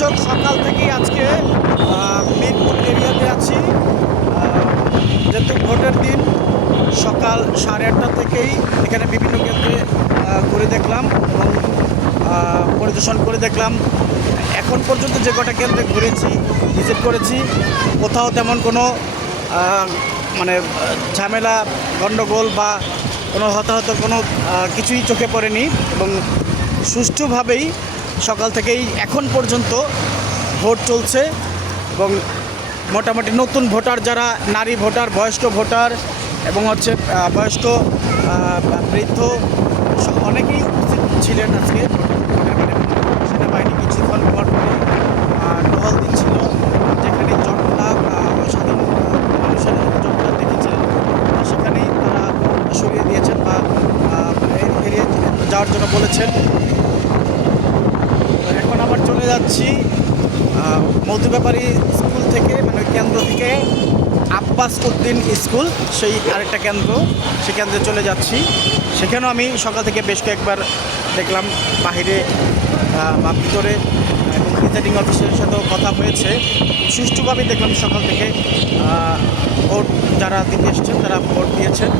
দর্শক, সকাল থেকেই আজকে মিরপুর এরিয়াতে আছি। যেহেতু ভোটের দিন, সকাল 8:30 থেকেই এখানে বিভিন্ন কেন্দ্রে ঘুরে দেখলাম এবং পরিদর্শন করে দেখলাম। এখন পর্যন্ত যে কটা কেন্দ্রে ঘুরেছি, ভিজিট করেছি, কোথাও তেমন কোনো মানে ঝামেলা, গণ্ডগোল বা কোনো হতাহত কোনো কিছুই চোখে পড়েনি এবং সুষ্ঠুভাবেই সকাল থেকেই এখন পর্যন্ত ভোট চলছে। এবং মোটামুটি নতুন ভোটার যারা নারী ভোটার, বয়স্ক ভোটার এবং হচ্ছে বয়স্ক বৃদ্ধ অনেকেই উপস্থিত ছিলেন আজকে। সেনাবাহিনী কিছুক্ষণ পর পরে টহল দিচ্ছিল, যেখানে জটলা সাধারণ মানুষের জটলা দেখেছিলেন সেখানেই তারা সরিয়ে দিয়েছেন বা এড়িয়ে যাওয়ার জন্য বলেছেন। এখন আবার চলে যাচ্ছি মধুব্যাপারী স্কুল থেকে, মানে কেন্দ্র থেকে আব্বাস উদ্দিন স্কুল, সেই আরেকটা কেন্দ্র, সে কেন্দ্রে চলে যাচ্ছি। সেখানেও আমি সকাল থেকে বেশ কয়েকবার দেখলাম, বাহিরে বা ভিতরে এবং প্রিজাইডিং অফিসারের সাথেও কথা হয়েছে। সুষ্ঠুভাবেই দেখলাম সকাল থেকে ভোট যারা দিতে এসেছেন তারা ভোট দিয়েছেন।